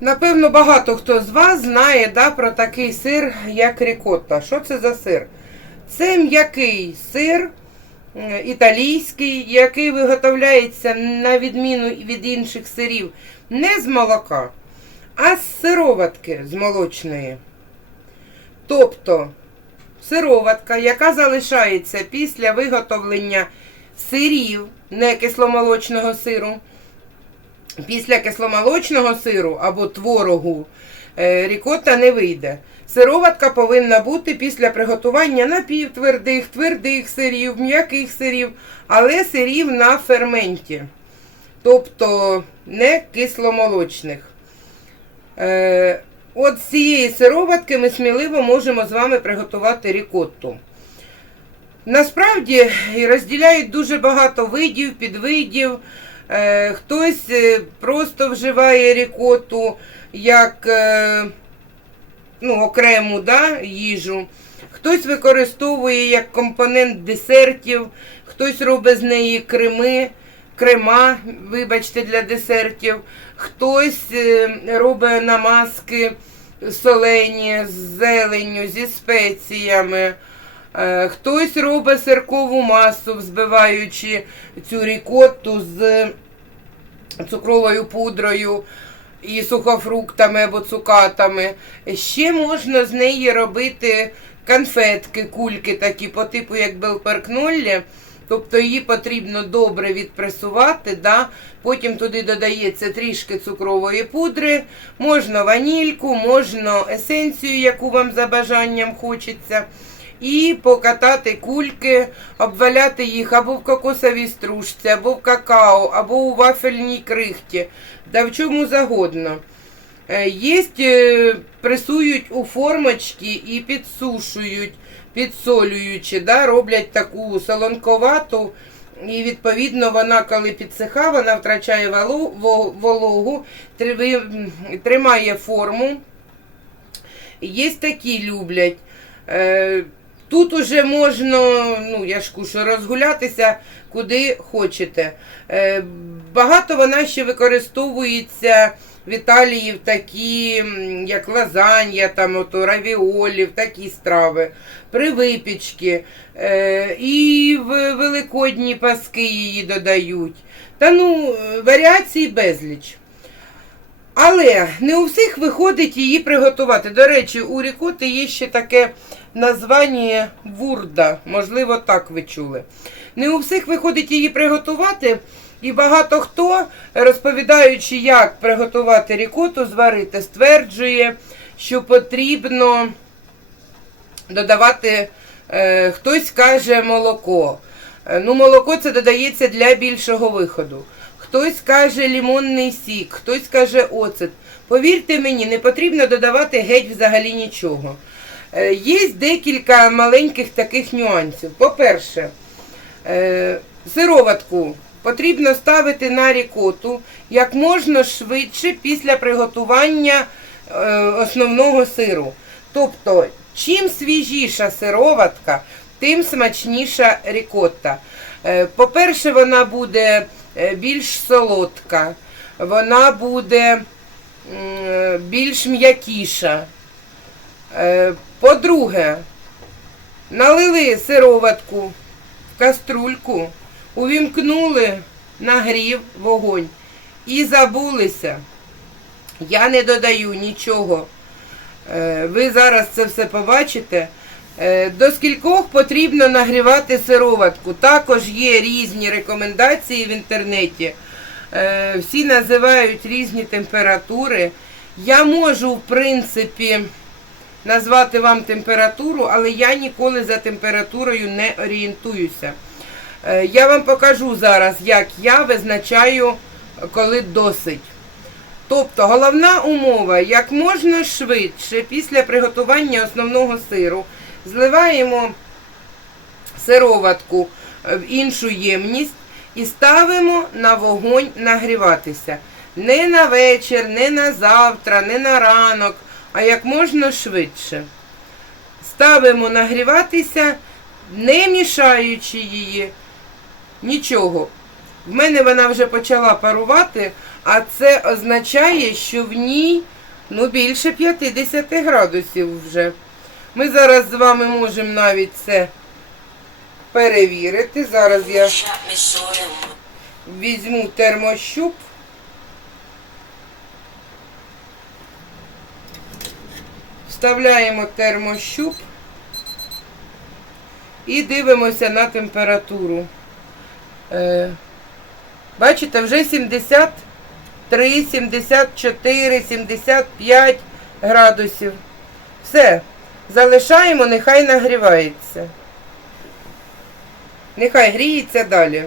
Напевно, багато хто з вас знає да, про такий сир, як рікотта. Що це за сир? Це м'який сир е, італійський, який виготовляється на відміну від інших сирів не з молока, а з сироватки з молочної. Тобто сироватка, яка залишається після виготовлення сирів, не кисломолочного сиру. Після кисломолочного сиру або творогу е, рікотта не вийде. Сироватка повинна бути після приготування напівтвердих, твердих сирів, м'яких сирів, але сирів на ферменті, тобто не кисломолочних. Е, От з цієї сироватки ми сміливо можемо з вами приготувати рікотту. Насправді розділяють дуже багато видів, підвидів. Е, Хтось е, просто вживає рікоту як е, ну, окрему да, їжу. Хтось використовує як компонент десертів, хтось робить з неї креми, крема, вибачте, для десертів, хтось робить намазки солені з зеленню, зі спеціями. Е, Хтось робить сиркову масу, взбиваючи цю рікотту з цукровою пудрою і сухофруктами або цукатами. Ще можна з неї робити конфетки, кульки такі по типу як белперкноллі. Тобто її потрібно добре відпресувати, да? потім туди додається трішки цукрової пудри, можна ванільку, можна есенцію, яку вам за бажанням хочеться. І покатати кульки, обваляти їх або в кокосовій стружці, або в какао, або у вафельній крихті, да в чому загодно. Е, Єсть, е, пресують у формочки і підсушують, підсолюючи, да, роблять таку солонковату. І відповідно вона, коли підсиха, вона втрачає вологу, тримає форму. Є такі люблять. Тут уже можна, ну я ж кушу, розгулятися куди хочете. Е, Багато вона ще використовується в Італії в такі, як лазанья, там ото равіолі, в такі страви, при випічці. Е, І в великодні паски її додають. Та ну, варіацій безліч. Але не у всіх виходить її приготувати. До речі, у рікоти є ще таке названня вурда, можливо, так ви чули. Не у всіх виходить її приготувати, і багато хто, розповідаючи, як приготувати рікоту, зварити, стверджує, що потрібно додавати, е, хтось каже молоко. Е, Ну, молоко це додається для більшого виходу. Хтось каже лімонний сік, хтось каже оцет. Повірте мені, не потрібно додавати геть взагалі нічого. Е, Є декілька маленьких таких нюансів. По-перше, е, сироватку потрібно ставити на рікоту як можна швидше після приготування е, основного сиру. Тобто, чим свіжіша сироватка, тим смачніша рікотта. По-перше, вона буде більш солодка, вона буде більш м'якіша. Е, По-друге, налили сироватку в каструльку, увімкнули нагрів вогонь і забулися. Я не додаю нічого. Е, Ви зараз це все побачите. Е, До скількох потрібно нагрівати сироватку. Також є різні рекомендації в інтернеті. Всі називають різні температури. Я можу, в принципі, назвати вам температуру, але я ніколи за температурою не орієнтуюся. Е, Я вам покажу зараз, як я визначаю, коли досить. Тобто головна умова, як можна швидше після приготування основного сиру зливаємо сироватку в іншу ємність і ставимо на вогонь нагріватися. Не на вечір, не на завтра, не на ранок, а як можна швидше. Ставимо нагріватися, не мішаючи її. Нічого. В мене вона вже почала парувати, А це означає, що в ній ну, більше 50 градусів вже. Ми зараз з вами можемо навіть це перевірити. Зараз я візьму термощуп. Вставляємо термощуп і дивимося на температуру. Е, бачите, вже 73, 74, 75 градусів. Все. Залишаємо, нехай нагрівається. Нехай гріється далі.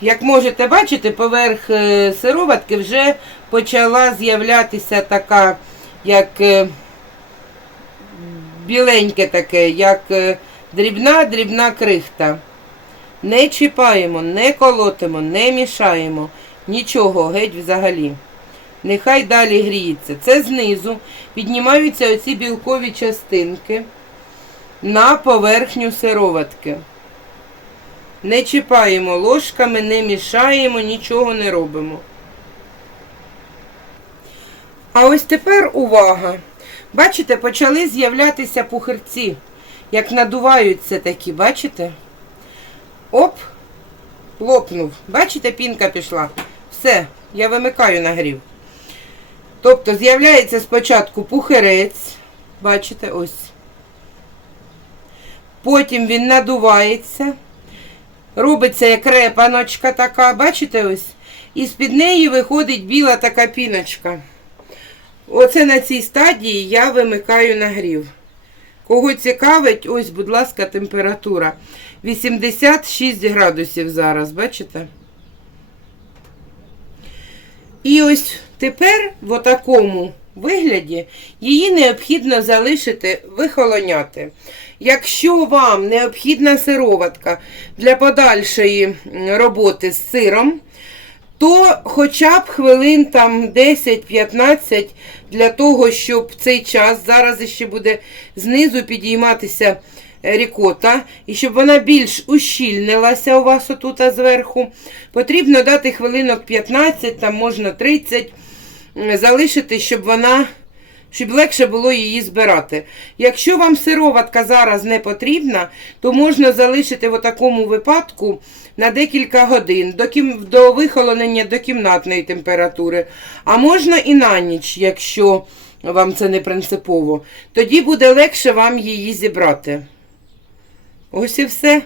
Як можете бачити, поверх е, сироватки вже почала з'являтися така, як е, біленьке таке, як е, дрібна дрібна крихта. Не чіпаємо, не колотимо, не мішаємо. Нічого, геть взагалі. Нехай далі гріється. Це знизу піднімаються оці білкові частинки на поверхню сироватки. Не чіпаємо ложками, не мішаємо, нічого не робимо. А ось тепер увага. Бачите, почали з'являтися пухирці, як надуваються такі, бачите? Оп, лопнув. Бачите, пінка пішла. Все, я вимикаю нагрів. Тобто з'являється спочатку пухирець, бачите, ось. Потім він надувається. Робиться як репаночка така, бачите ось? І з-під неї виходить біла така піночка. Оце на цій стадії я вимикаю нагрів. Кого цікавить, ось, будь ласка, температура. 86 градусів зараз, бачите? І ось тепер в отакому вигляді її необхідно залишити вихолоняти. Якщо вам необхідна сироватка для подальшої роботи з сиром, то хоча б хвилин там 10-15 для того, щоб цей час зараз ще буде знизу підійматися е, рікота, і щоб вона більш ущільнилася у вас отут зверху, потрібно дати хвилинок 15, там можна 30, залишити, щоб вона. Щоб легше було її збирати. Якщо вам сироватка зараз не потрібна, то можна залишити в такому випадку на декілька годин до, кім... до вихолонення до кімнатної температури. А можна і на ніч, якщо вам це не принципово. Тоді буде легше вам її зібрати. Ось і все.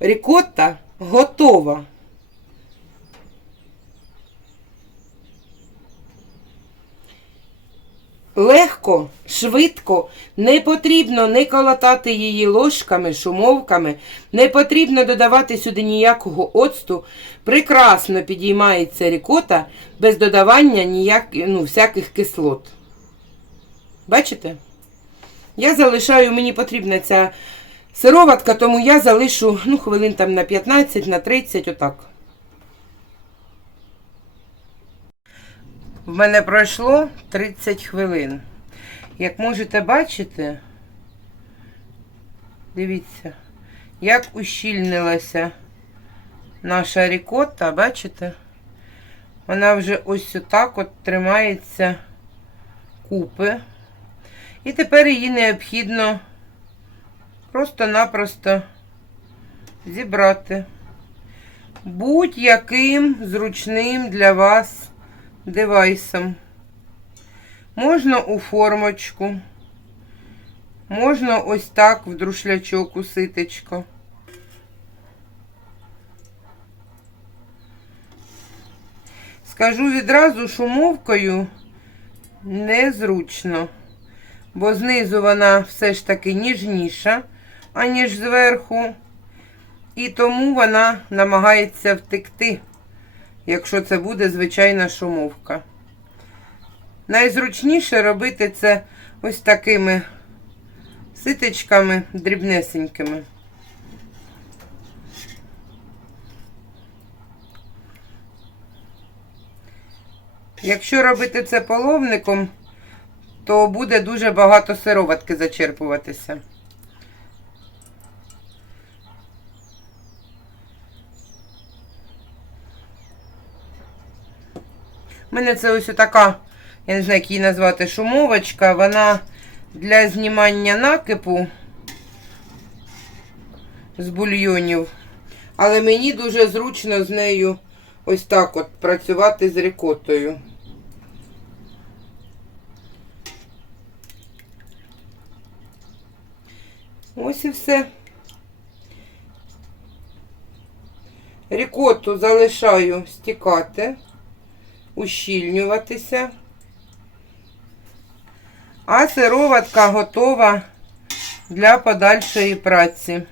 Рікотта готова. Легко, швидко, не потрібно не колотати її ложками, шумовками, не потрібно додавати сюди ніякого оцту. Прекрасно підіймається рікота без додавання ніяк, ну, всяких кислот. Бачите? Я залишаю, мені потрібна ця сироватка, тому я залишу ну, хвилин там на 15, на 30, отак. В мене пройшло 30 хвилин. Як можете бачити, дивіться, як ущільнилася наша рікотта, бачите? Вона вже ось отак от тримається купи. І тепер її необхідно просто-напросто зібрати будь-яким зручним для вас девайсом. Можна у формочку, можна ось так в друшлячок у ситечко. Скажу відразу, шумовкою незручно, бо знизу вона все ж таки ніжніша, аніж зверху, і тому вона намагається втекти якщо це буде звичайна шумовка. Найзручніше робити це ось такими ситочками дрібнесенькими. Якщо робити це половником, то буде дуже багато сироватки зачерпуватися. Мене це ось така, я не знаю, як її назвати, шумовочка. Вона для знімання накипу з бульйонів. Але мені дуже зручно з нею ось так от працювати з рікотою. Ось і все. Рікоту залишаю стікати, ущільнюватися. А сироватка готова для подальшої праці.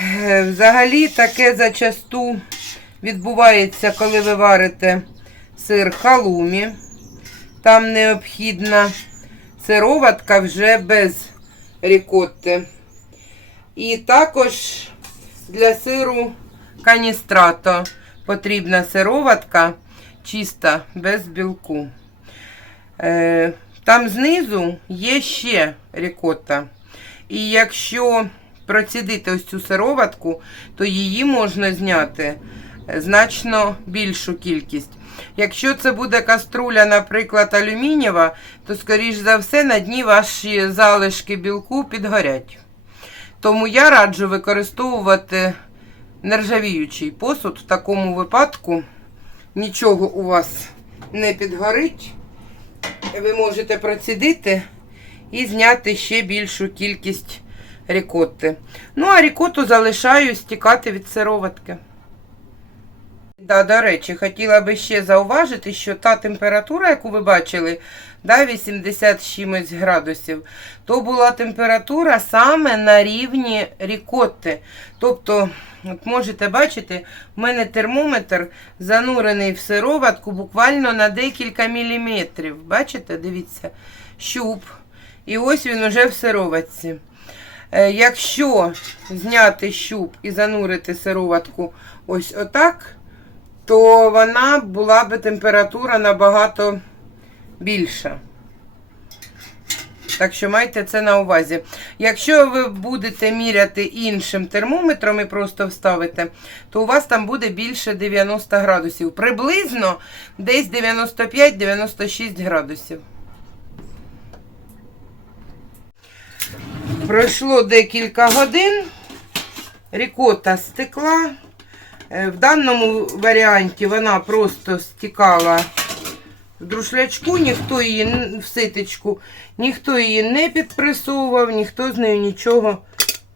Е, Взагалі таке зачасту відбувається, коли ви варите сир халумі. Там необхідна сироватка вже без рікотти. І також для сиру каністрато потрібна сироватка чиста, без білку. Е, там знизу є ще рікотта. І якщо процідити ось цю сироватку, то її можна зняти значно більшу кількість. Якщо це буде каструля, наприклад, алюмінієва, то, скоріш за все, на дні ваші залишки білку підгорять. Тому я раджу використовувати нержавіючий посуд. В такому випадку нічого у вас не підгорить. Ви можете процідити і зняти ще більшу кількість рікотти. Ну, а рікоту залишаю стікати від сироватки. Да, до речі, хотіла би ще зауважити, що та температура, яку ви бачили, да, 80 чимось градусів, то була температура саме на рівні рікотти. Тобто, от можете бачити, в мене термометр занурений в сироватку буквально на декілька міліметрів. Бачите, дивіться, щуп. І ось він уже в сироватці. Е, Якщо зняти щуп і занурити сироватку ось отак, то вона була би температура набагато більша. Так що майте це на увазі. Якщо ви будете міряти іншим термометром і просто вставите, то у вас там буде більше 90 градусів. Приблизно десь 95-96 градусів. Пройшло декілька годин. Рікота стекла. Е, В даному варіанті вона просто стікала в друшлячку, ніхто її в ситечку, ніхто її не підпресовував, ніхто з нею нічого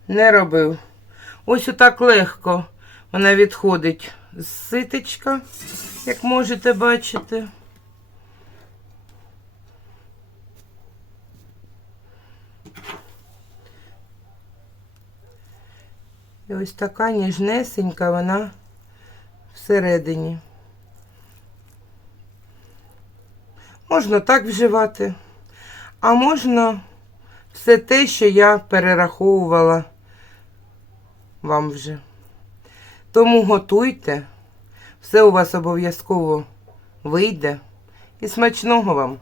не робив. Ось отак легко вона відходить з ситечка, як можете бачити. І ось така ніжнесенька вона всередині. Можна так вживати, а можна все те, що я перераховувала вам вже. Тому готуйте, все у вас обов'язково вийде. І смачного вам!